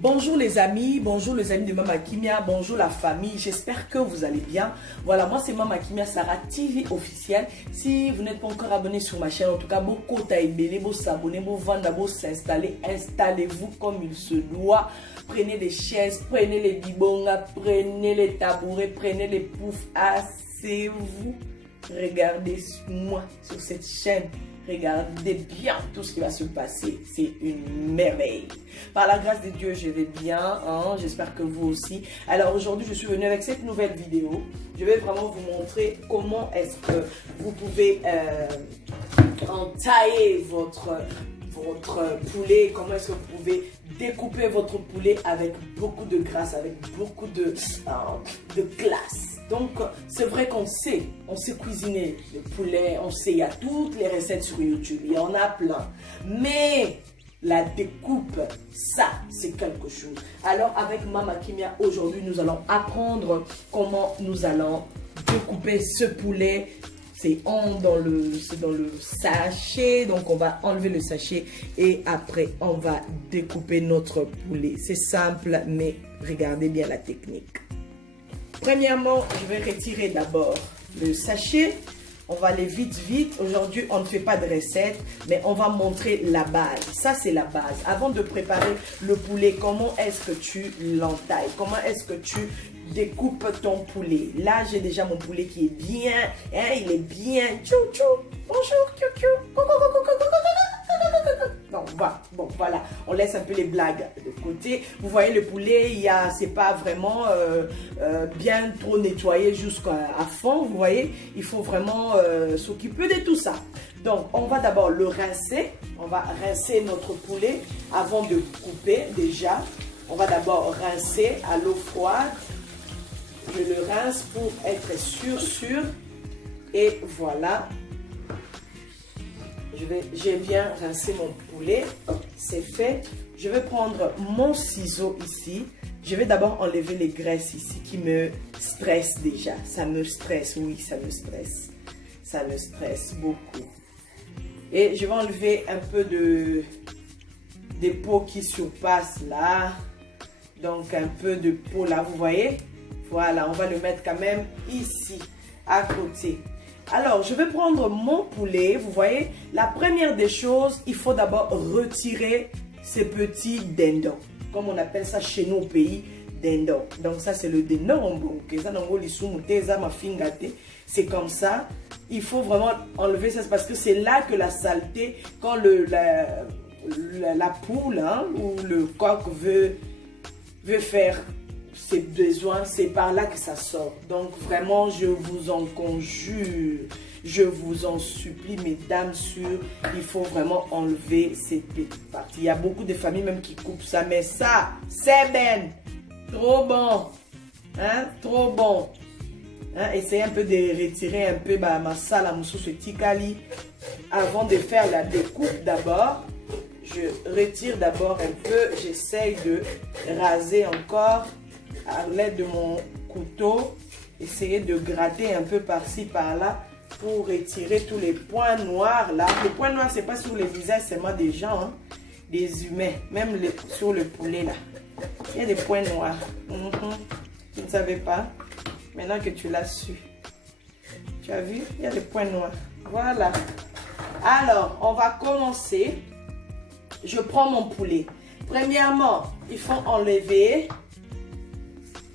Bonjour les amis de Mama Kimia, bonjour la famille, j'espère que vous allez bien. Voilà, moi c'est Mama Kimia Sarah TV officielle. Si vous n'êtes pas encore abonné sur ma chaîne, en tout cas, beaucoup taïbélé, vous s'abonner, vous vendre, vous s'installer, installez-vous comme il se doit. Prenez des chaises, prenez les bibongas, prenez les tabourets, prenez les poufs, asseyez-vous. Regardez-moi sur cette chaîne. Regardez bien tout ce qui va se passer. C'est une merveille. Par la grâce de Dieu, je vais bien. Hein? J'espère que vous aussi. Alors aujourd'hui, je suis venue avec cette nouvelle vidéo. Je vais vraiment vous montrer comment est-ce que vous pouvez entailler votre poulet. Comment est-ce que vous pouvez découper votre poulet avec beaucoup de grâce, avec beaucoup de classe. Donc, c'est vrai qu'on sait cuisiner le poulet, on sait, il y a toutes les recettes sur YouTube, il y en a plein. Mais la découpe, ça, c'est quelque chose. Alors, avec Mama Kimia, aujourd'hui, nous allons apprendre comment nous allons découper ce poulet. C'est dans le sachet, donc on va enlever le sachet et après, on va découper notre poulet. C'est simple, mais regardez bien la technique. Premièrement, je vais retirer d'abord le sachet. On va aller vite. Aujourd'hui, on ne fait pas de recette, mais on va montrer la base. Ça, c'est la base. Avant de préparer le poulet, comment est-ce que tu l'entailles? Comment est-ce que tu découpes ton poulet? Là, j'ai déjà mon poulet qui est bien. Hein, il est bien. Tchou, tchou. Bonjour, tchou, tchou. Bon, voilà, on laisse un peu les blagues de côté. Vous voyez le poulet, c'est pas vraiment bien trop nettoyé jusqu'à fond. Vous voyez, il faut vraiment s'occuper de tout ça. Donc, on va d'abord le rincer. On va rincer notre poulet avant de couper déjà. On va d'abord rincer à l'eau froide. Je le rince pour être sûr. Et voilà. J'ai bien rincé mon poulet, c'est fait. Je vais prendre mon ciseau ici. Je vais d'abord enlever les graisses ici qui me stressent déjà. Ça me stresse, oui, ça me stresse. Ça me stresse beaucoup. Et je vais enlever un peu des peaux qui surpassent là. Donc un peu de peau là, vous voyez. Voilà, on va le mettre quand même ici, à côté. Alors, je vais prendre mon poulet. Vous voyez, la première des choses, il faut d'abord retirer ces petits dindons. Comme on appelle ça chez nous au pays, dindons. Donc, ça, c'est le dindon. C'est comme ça. Il faut vraiment enlever ça parce que c'est là que la saleté, quand la poule hein, ou le coq veut faire ses besoins, c'est par là que ça sort. Donc vraiment, je vous en conjure, je vous en supplie, mesdames, il faut vraiment enlever ces petites parties. Il y a beaucoup de familles même qui coupent ça, mais ça, c'est ben, trop bon, hein, trop bon. Hein, essayez un peu de retirer un peu ma salle sous ce tikali avant de faire la découpe d'abord. Je retire d'abord un peu, j'essaye de raser encore à l'aide de mon couteau, essayer de gratter un peu par-ci, par-là pour retirer tous les points noirs là. Les points noirs, c'est pas sur les visages seulement des gens, hein, des humains, même sur le poulet là. Il y a des points noirs. Tu ne savais pas? Maintenant que tu l'as su. Tu as vu? Il y a des points noirs. Voilà. Alors, on va commencer. Je prends mon poulet. Premièrement, il faut enlever.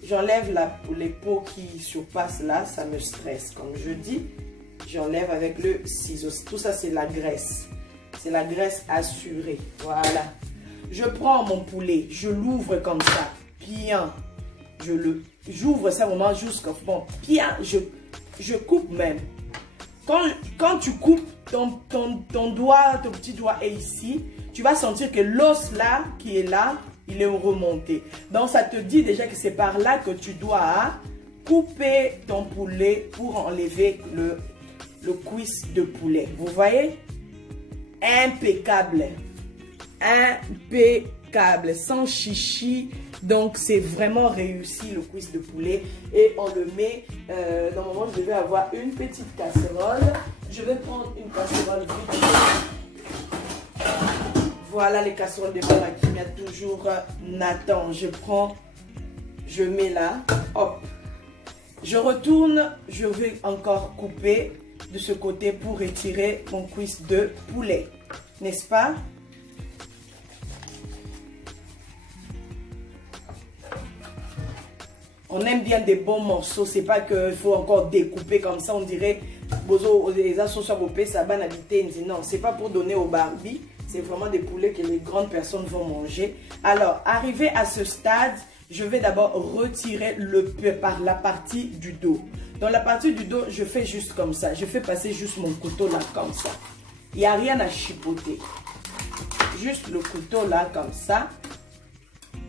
J'enlève les peaux qui surpassent là, ça me stresse, comme je dis. J'enlève avec le ciseau. Tout ça, c'est la graisse. C'est la graisse assurée. Voilà. Je prends mon poulet, je l'ouvre comme ça. Bien. J'ouvre ça vraiment jusqu'au fond. Bien, je coupe même. Quand tu coupes, ton doigt, ton petit doigt est ici. Tu vas sentir que l'os là, qui est là, il est remonté. Donc, ça te dit déjà que c'est par là que tu dois couper ton poulet pour enlever le cuisse de poulet. Vous voyez? Impeccable. Impeccable. Sans chichi. Donc, c'est vraiment réussi le cuisse de poulet. Et on le met, normalement, je devais avoir une petite casserole. Je vais prendre une casserole vide. Voilà les casseroles de Mama Kim, il y a toujours Nathan. Je prends, je mets là, hop. Je retourne, je vais encore couper de ce côté pour retirer mon cuisse de poulet. N'est-ce pas? On aime bien des bons morceaux, c'est pas qu'il faut encore découper comme ça, on dirait les associations ça va n'habiter. Non, c'est pas pour donner au Barbie, c'est vraiment des poulets que les grandes personnes vont manger. Alors, arrivé à ce stade, je vais d'abord retirer le peu par la partie du dos. Dans la partie du dos, je fais juste comme ça, je fais passer juste mon couteau là comme ça. Il n'y a rien à chipoter. Juste le couteau là comme ça.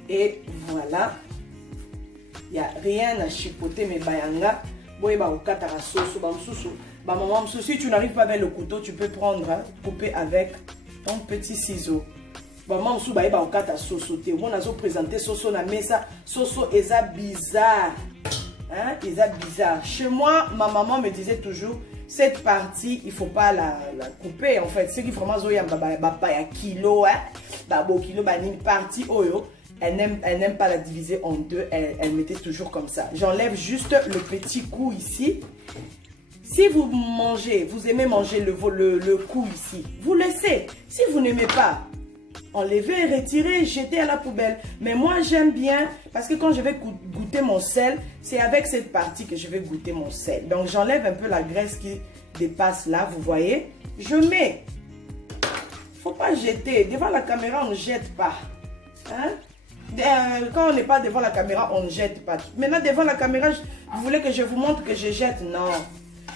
Et voilà. Il n'y a rien à chipoter, mais bayanga. Si tu n'arrives pas avec le couteau, tu peux prendre, couper avec ton petit ciseau. Maman, si tu n'arrives pas à sauter, on a présenté soso na mesa, soso eza bizarre. Hein, eza bizarre. Chez moi, ma maman me disait toujours, cette partie, il ne faut pas la couper. En fait, c'est qui vraiment zoya kilo, une partie oyo. Elle n'aime pas la diviser en deux, elle mettait toujours comme ça. J'enlève juste le petit cou ici. Si vous mangez, vous aimez manger le cou ici, vous laissez. Si vous n'aimez pas, enlevez, retirez, jetez à la poubelle. Mais moi j'aime bien, parce que quand je vais goûter mon sel, c'est avec cette partie que je vais goûter mon sel. Donc j'enlève un peu la graisse qui dépasse là, vous voyez. Je mets. Il ne faut pas jeter. Devant la caméra, on ne jette pas. Hein? Quand on n'est pas devant la caméra, on ne jette pas. Maintenant, devant la caméra, vous voulez que je vous montre que je jette? Non,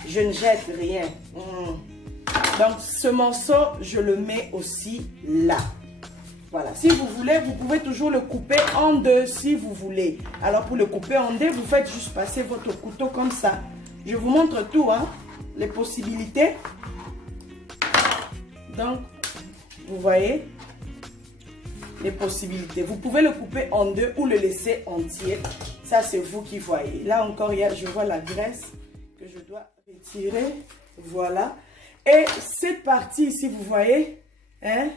je ne jette rien. Donc, ce morceau, je le mets aussi là. Voilà, si vous voulez, vous pouvez toujours le couper en deux si vous voulez. Alors, pour le couper en deux, vous faites juste passer votre couteau comme ça. Je vous montre tout, hein, les possibilités. Donc, vous voyez les possibilités. Vous pouvez le couper en deux ou le laisser entier. Ça, c'est vous qui voyez. Là encore, je vois la graisse que je dois retirer. Voilà. Et cette partie ici, vous voyez, hein,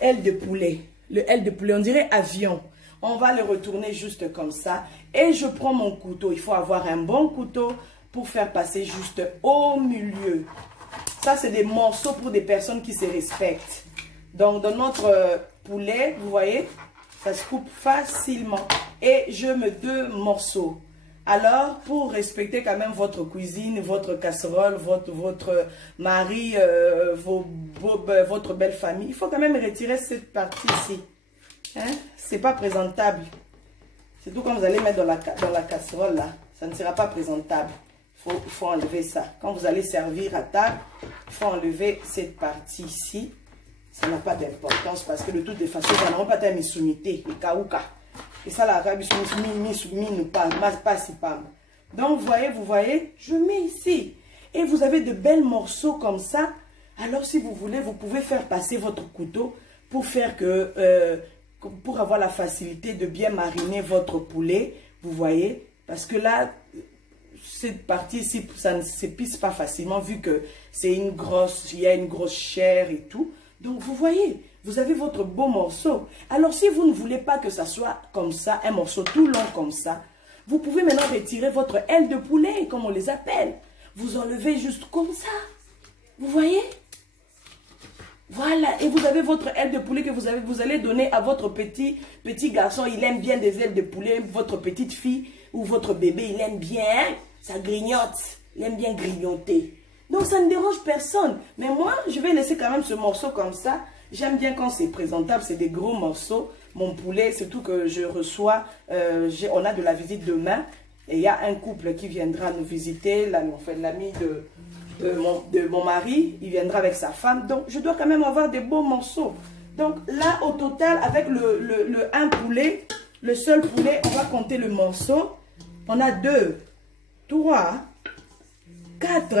aile de poulet. Le aile de poulet, on dirait avion. On va le retourner juste comme ça. Et je prends mon couteau. Il faut avoir un bon couteau pour faire passer juste au milieu. Ça, c'est des morceaux pour des personnes qui se respectent. Donc, dans notre poulet, vous voyez, ça se coupe facilement. Et je mets 2 morceaux. Alors, pour respecter quand même votre cuisine, votre casserole, votre mari, votre belle famille, il faut quand même retirer cette partie ici. Hein? C'est pas présentable. C'est tout comme vous allez mettre dans la casserole là. Ça ne sera pas présentable. Il faut enlever ça. Quand vous allez servir à table, il faut enlever cette partie ici. Ça n'a pas d'importance parce que de toutes les façons, ça n'a pas de misumité, et ça, la donc, vous voyez, je mets ici. Et vous avez de belles morceaux comme ça. Alors, si vous voulez, vous pouvez faire passer votre couteau pour faire pour avoir la facilité de bien mariner votre poulet. Vous voyez, parce que là, cette partie ici, ça ne s'épice pas facilement vu que c'est il y a une grosse chair et tout. Donc, vous voyez, vous avez votre beau morceau. Alors, si vous ne voulez pas que ça soit comme ça, un morceau tout long comme ça, vous pouvez maintenant retirer votre aile de poulet, comme on les appelle. Vous enlevez juste comme ça. Vous voyez? Voilà. Et vous avez votre aile de poulet que vous allez donner à votre petit garçon. Il aime bien des ailes de poulet. Votre petite fille ou votre bébé, il aime bien. Ça grignote. Il aime bien grignoter. Donc, ça ne dérange personne. Mais moi, je vais laisser quand même ce morceau comme ça. J'aime bien quand c'est présentable, c'est des gros morceaux. Mon poulet, c'est tout que je reçois. On a de la visite demain. Et il y a un couple qui viendra nous visiter. L'ami de mon mari, il viendra avec sa femme. Donc, je dois quand même avoir des beaux morceaux. Donc, là, au total, avec un poulet, le seul poulet, on va compter le morceau. On a 2, 3, 4,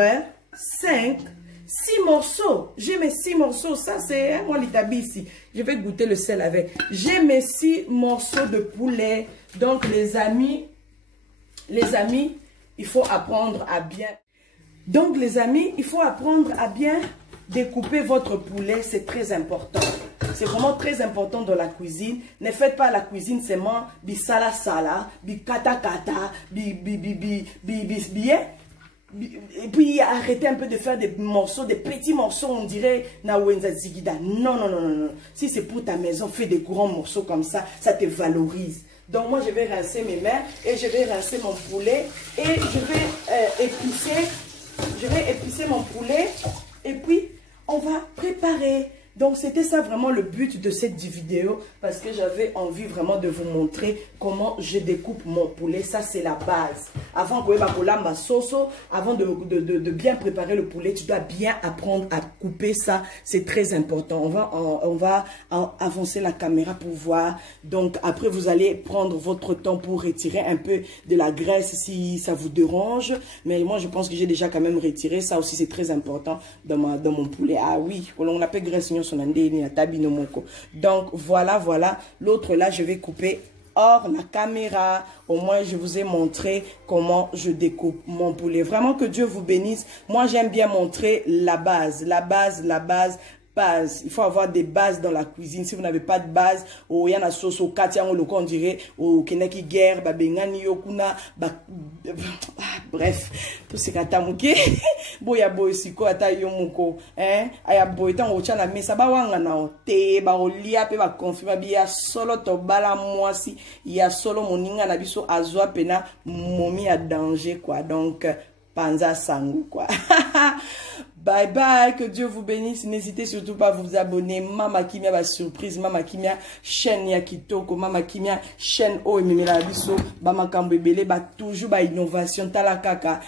5, 6 morceaux. J'ai mes 6 morceaux. Ça, c'est un molitabi ici. Je vais goûter le sel avec. J'ai mes 6 morceaux de poulet. Donc, les amis, il faut apprendre à bien. Donc, les amis, il faut apprendre à bien découper votre poulet. C'est très important. c'est vraiment très important dans la cuisine. Ne faites pas la cuisine seulement bi sala sala, bi kata kata, bi et puis arrêtez un peu de faire des morceaux, des petits morceaux, on dirait na wenza zigida. Non, non, non, non, non. Si c'est pour ta maison, fais des grands morceaux comme ça te valorise. Donc moi je vais rincer mes mains et je vais rincer mon poulet et je vais épicer mon poulet et puis on va préparer. Donc c'était ça vraiment le but de cette vidéo parce que j'avais envie vraiment de vous montrer comment je découpe mon poulet. Ça c'est la base. Avant de bien préparer le poulet, tu dois bien apprendre à couper ça. C'est très important. On va avancer la caméra pour voir. Donc après vous allez prendre votre temps pour retirer un peu de la graisse si ça vous dérange. Mais moi je pense que j'ai déjà quand même retiré. Ça aussi c'est très important dans mon poulet. Ah oui, on appelle graisse. Donc voilà, l'autre là je vais couper hors la caméra. Au moins je vous ai montré comment je découpe mon poulet. Vraiment que Dieu vous bénisse. Moi j'aime bien montrer la base. Il faut avoir des bases dans la cuisine. Si vous n'avez pas de base, il y a une sauce au katia, on dirait au kenaki guerre, bengani yokuna, bref, tout ce katamuke. Boya boy siko ata yomuko, aya boy tan o chana mesa ba wanga na te ba olia pe ba confirma biya solo to bala mwasi, ya solo moninga na biso azwa pena momi a danger quoi. Donc panza sangu quoi. Bye bye, que Dieu vous bénisse. N'hésitez surtout pas à vous abonner. Mama Kimia va surprise, Mama Kimia chaîne ya kitoko, Mama Kimia chaîne o ememela biso, ba makambo ebele ba toujours ba innovation talakaka,